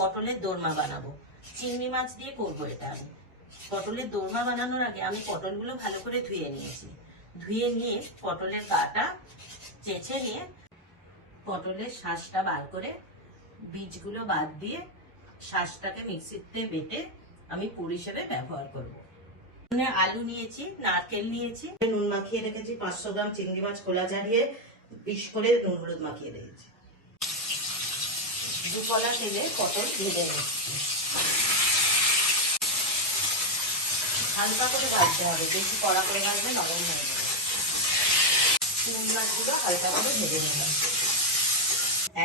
পটলের দোরমা বানাবো। চিংড়ি মাছ দিয়ে করবো এটা আমি। পটলের দোরমা বানানোর আগে আমি পটলগুলো ভালো করে ধুয়ে নিয়েছি। ধুয়ে নিয়ে পটলের গাটা চেঁচে নিয়ে পটলের শাঁসটা বার করে বীজগুলো বাদ দিয়ে শাঁসটাকে মিক্সিতে বেটে আমি পুর হিসেবে ব্যবহার করব। আলু নিয়েছি, নারকেল নিয়েছি, নুন মাখিয়ে রেখেছি, 500 গ্রাম চিংড়ি মাছ খোলা ছাড়িয়ে পিস করে নুন হলুদ মাখিয়ে রেখেছি। দুকলা তেলে পটল ভেজে নিচ্ছি। হালকা করে ভাজতে হবে, বেশি কড়া করে ভাজলে নরম হয়ে যাবে। চিংড়ি মাছগুলো হালকা করে ভেজে নিলাম।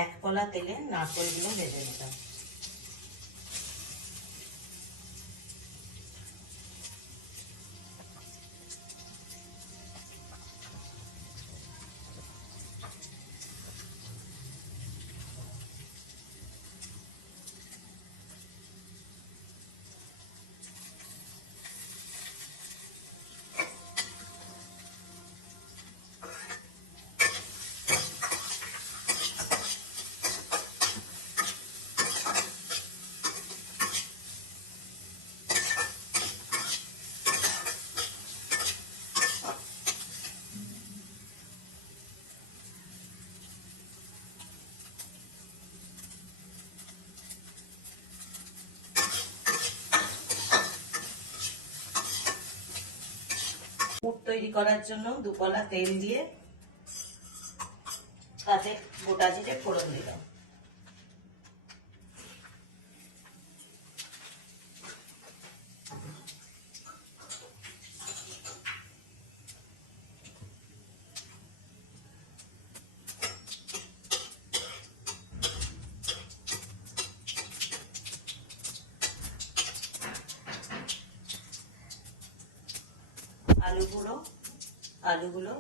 এক কলা তেলে নারকেলগুলো ভেজে নিলাম। পুর তৈরি করার জন্য দুকলা তেল দিয়ে তাতে গোটা জিরে ফোড়ন দিলাম। আলুগুলো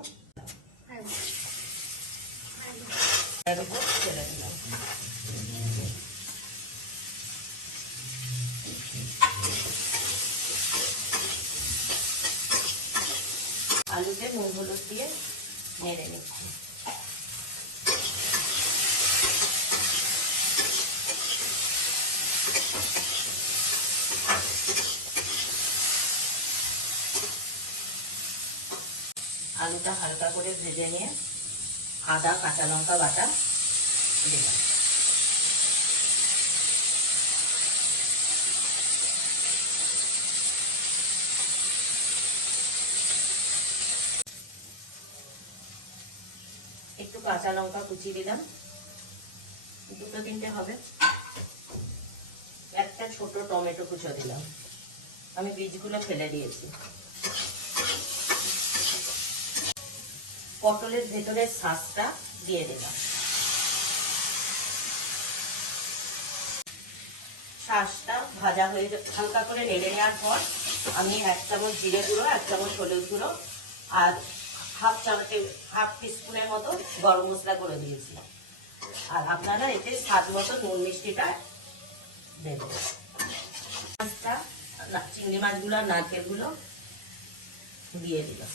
ছেড়ে দিলাম। আলুতে নুন হলুদ দিয়ে নেড়ে নিচ্ছি। আলুটা হালকা করে ভেজে নিয়ে আদা কাঁচা লঙ্কা বাটা দিলাম। একটু কাঁচা লঙ্কা কুচি দিলাম, 2-3টে হবে। একটা ছোট টমেটো কুচো দিলাম, আমি বীজগুলো ফেলে দিয়েছি। পটলের ভেতরের শাঁসটা দিয়ে দিলাম। শাঁসটা ভাজা হয়ে হালকা করে নেড়ে নেওয়ার পর আমি 1 চামচ জিরে গুঁড়ো, 1 চামচ হলুদ গুঁড়ো আর হাফ টিস্পুনের মতো গরম মশলা করে দিয়েছি। আর আপনারা এতে স্বাদ মতো নুন মিষ্টিটা দেবেন। চিংড়ি মাছগুলো আর নারকেলগুলো দিয়ে দিলাম।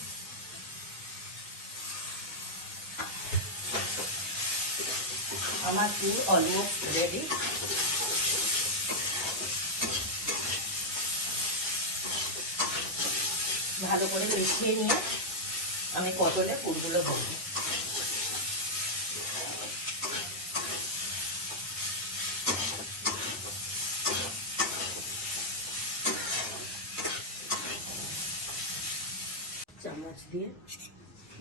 আমার পুর অলমোস্ট রেডি। ভালো করে মিশিয়ে নিয়ে আমি পটলে পুরগুলো ভরবো। চামচ দিয়ে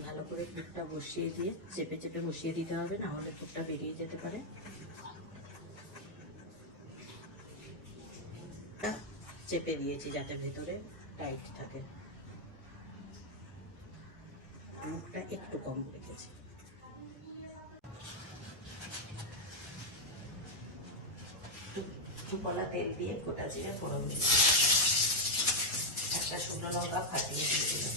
ভালো করে পুরটা বসিয়ে দিয়ে চেপে চেপে বসিয়ে দিতে হবে, না হলে পুরটা বেরিয়ে যেতে পারে। চেপে দিয়েছি যাতে ভেতরে টাইট থাকে। মুখটা একটু কম রেখেছি। কলা তেল দিয়ে গোটা জিরে ফোড়ন দিয়েছি, একটা শুকনো লঙ্কা ফাটিয়ে দিয়েছিলাম।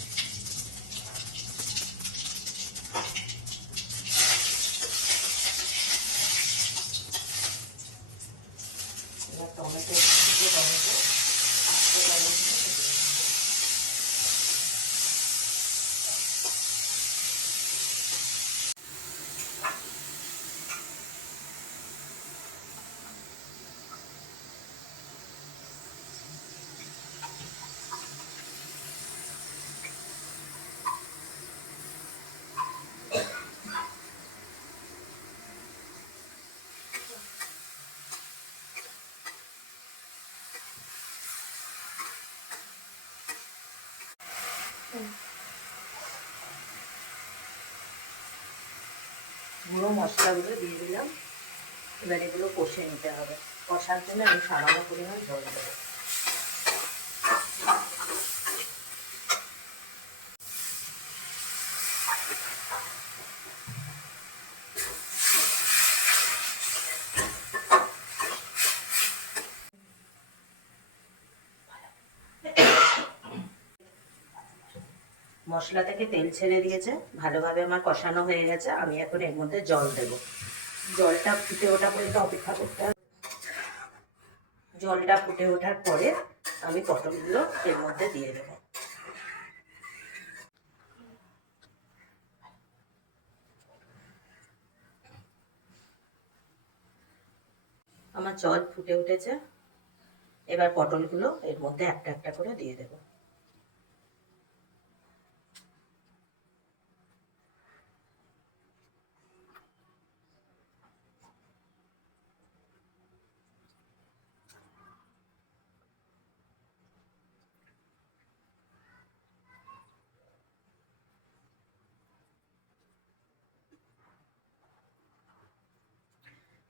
এবার টমেটো গুঁড়ো মশলাগুলো দিয়ে দিলাম। এবার এগুলো কষে নিতে হবে। কষার জন্য আমি সামান্য পরিমাণ জল দেবো। মশলা থেকে তেল ছেড়ে দিয়েছে, ভালোভাবে আমার কষানো হয়ে গেছে। আমি এখন এর মধ্যে জল দেব। জলটা ফুটে ওঠা পর্যন্ত অপেক্ষা করতে হবে। জলটা ফুটে ওঠার পরে আমি পটলগুলো এর মধ্যে দিয়ে দেব। আমার জল ফুটে উঠেছে, এবার পটলগুলো এর মধ্যে একটা একটা করে দিয়ে দেব।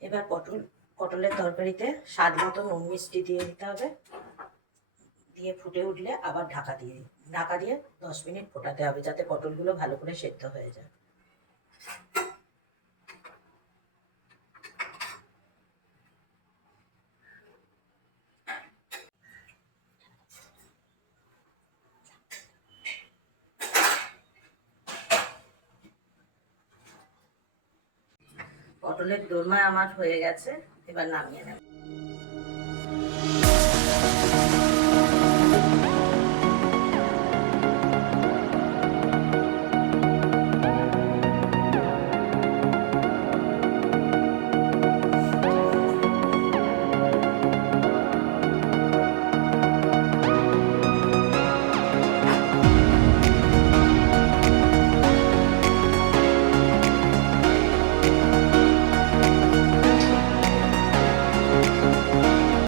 এবার পটলের তরকারিতে স্বাদ মতো নুন মিষ্টি দিয়ে দিতে হবে। দিয়ে ফুটে উঠলে আবার ঢাকা দিয়ে 10 মিনিট ফোটাতে হবে, যাতে পটলগুলো ভালো করে সেদ্ধ হয়ে যায়। পটলের দোরমা আমার হয়ে গেছে, এবার নামিয়ে নেব।